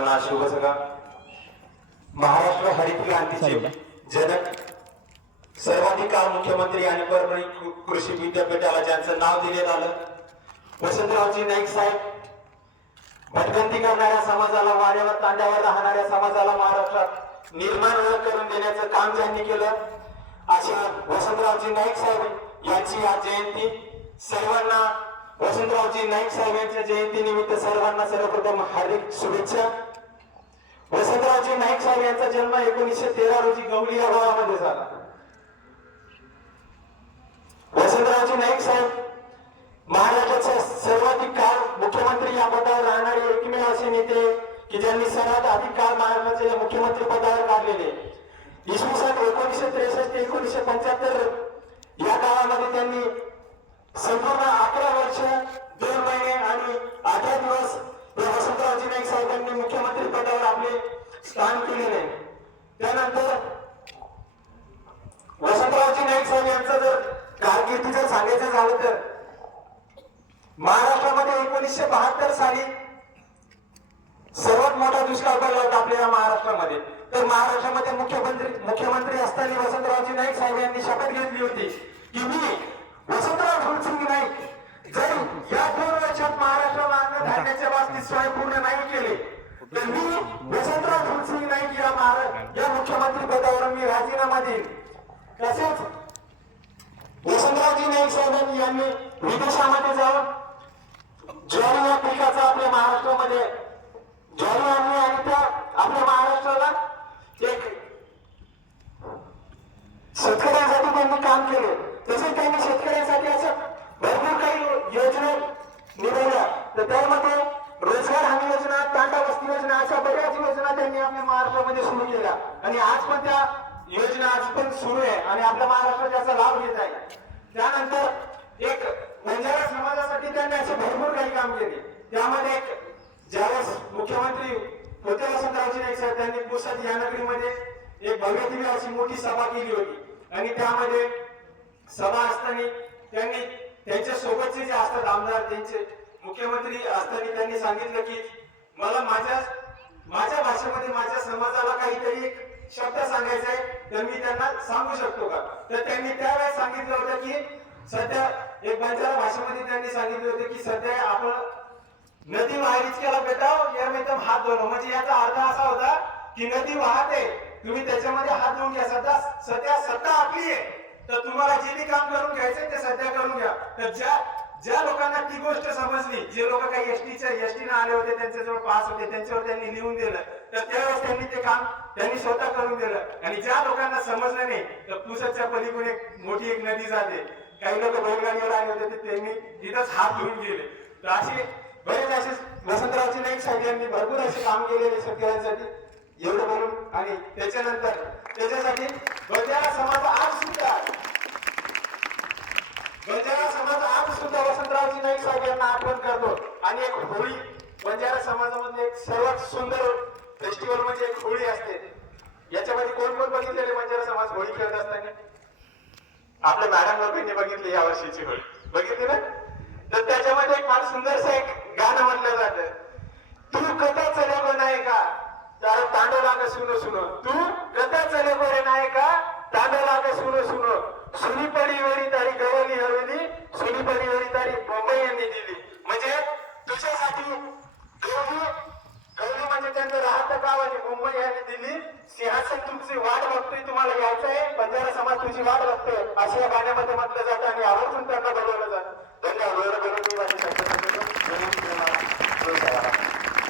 सर्वांना शुभ सकाळ महाराष्ट्र हरित क्रांतीचे जनक सर्वाधिक काळ मुख्यमंत्री आणि परभणी कृषी विद्यापीठाला ज्यांचं नाव देण्यात आलं वसंतरावजी नाईक साहेब भटकंती करणाऱ्या समाजाला वाड्यावर तांड्यावर राहणाऱ्या समाजाला महाराष्ट्रात निर्माण ओळख करून देण्याचं काम ज्यांनी केलं अशा वसंतरावजी नाईक साहेब यांची आज जयंती. सर्वांना वसंतरावजी नाईक साहेब यांच्या जयंतीनिमित्त सर्वांना सर्वप्रथम हार्दिक शुभेच्छा. वसंतरावजी नाईक साहेब यांचा जन्म एकोणीसशे तेरा रोजी गवली या गावामध्ये झाला. वसंतरावजी नाईक साहेब महाराष्ट्राचे सर्वाधिक काळ मुख्यमंत्री या पदावर राहणारे एकमेव असे नेते की ज्यांनी सर्वात अधिक काळ महाराष्ट्राचे मुख्यमंत्री पदावर काढलेले. इसवी सन एकोणीसशे त्रेसष्ट ते एकोणीसशे पंच्याहत्तर या काळामध्ये त्यांनी संपूर्ण अकरा वर्ष सांगायचं झालं तर. महाराष्ट्रामध्ये एकोणीसशे बहात्तर साली सर्वात मोठा दुष्काळ पडला होता आपल्या महाराष्ट्रामध्ये. तर महाराष्ट्रामध्ये मुख्यमंत्री मुख्यमंत्री असताना वसंतरावजी नाईक साहेब यांनी शपथ घेतली होती की मी वसंतराव फुलसिंग नाईक जर या दोन वर्षात महाराष्ट्राला अन्न धान्याच्या बाबतीत सोय पूर्ण नाही केले तर मी वसंतराव फुलसिंग नाईक या महाराष्ट्र या मुख्यमंत्री पदावरून मी राजीनामा देईन. तसेच वसंतरावजी नाईक साहेबांनी यांनी विदेशामध्ये जाऊन ज्वारी या पिकाचा आपल्या महाराष्ट्रामध्ये ज्वारी आणली आणि त्या आपल्या महाराष्ट्राला एक शेतकऱ्यांसाठी त्यांनी काम केले. तसेच त्यांनी शेतकऱ्यांसाठी अशा भरपूर काही योजना निघाल्या तर त्यामध्ये रोजगार हमी योजना तांडा वस्ती योजना अशा बऱ्याच योजना त्यांनी आपल्या महाराष्ट्रामध्ये सुरू केल्या. आणि आज पण त्या योजना आज पण सुरू आहे आणि आपल्या महाराष्ट्रात त्याचा लाभ घेत आहे. त्यानंतर एक बंजारा समाजासाठी त्यांनी असे भरपूर काही काम केले. त्यामध्ये एक ज्यावेळेस मुख्यमंत्री होते वसंतरावजी नाईक साहेब त्यांनी पुसद या नगरीमध्ये एक भव्य दिव्य अशी मोठी सभा केली होती. आणि त्यामध्ये सभा असताना त्यांनी त्यांच्या सोबतचे जे असतात आमदार त्यांचे मुख्यमंत्री असताना त्यांनी सांगितलं की मला माझ्या माझ्या भाषेमध्ये माझ्या समाजाला काहीतरी एक शब्द सांगायचा आहे. तर मी त्यांना सांगू शकतो का? तर त्यांनी त्यावेळेस सांगितलं होतं की सध्या एक बंजारा भाषेमध्ये त्यांनी सांगितलं होतं की सध्या आपण नदी वाहलीच केला बेटाव या मी तर हात धुणं म्हणजे याचा अर्थ असा होता की नदी वाहते तुम्ही त्याच्यामध्ये हात धुवून घ्या. सध्या सध्या सत्ता आपली आहे. तर तुम्हाला जे बी काम करून घ्यायचं ते सध्या करून घ्या. तर ज्या ज्या लोकांना ती गोष्ट समजली जे लोक काही एसटीच्या एसटीनं आले होते त्यांच्याजवळ पास होते त्यांच्यावर त्यांनी लिहून दिलं. तर त्यावेळेस त्यांनी ते काम त्यांनी स्वतः करून दिलं. आणि ज्या लोकांना समजलं नाही तर पुसदच्या पलीकडून एक मोठी एक नदी जाते. काही लोक बैलगाडीवर आले होते त्यांनी तिथंच हात धुवून गेले. तर असे बरेच असे वसंतरावजी नाईक साहेब यांनी भरपूर असे काम केलेले शेतकऱ्यांसाठी एवढं म्हणून आणि त्याच्यानंतर त्याच्यासाठी बंजारा समाज आज सुद्धा बंजारा समाज आज सुद्धा वसंतरावजी नाईक साहेब यांना आठवण करतो. आणि एक होळी बंजारा समाजामधले एक सर्वात सुंदर फेस्टिवल म्हणजे एक होळी असते. याच्यामध्ये कोण कोण बघितलेले म्हणजे समाज होळी खेळत असताना? आपल्या मॅडम लोकांनी बघितली या वर्षीची होळी. बघितली ना? तर त्याच्यामध्ये एक फार सुंदरसं एक गाणं म्हणलं जातं. तू कथा चले गो नाही का तर तांडव लाग सुनो सुनो तू कथा चले गो रे नाही का तांडव लाग सुनो सुनो सुनी पडी वेळी तारी गवली हवेली सुनी पडी वेळी तारी मुंबई यांनी दिली म्हणजे तुझ्यासाठी गवली गवली म्हणजे त्यांचं राहतं गाव आणि मुंबई यांनी दिली सिंहासन तुमची वाट बघतोय तुम्हाला घ्यायचंय. बंजारा समाज तुझी वाट बघतोय. अशी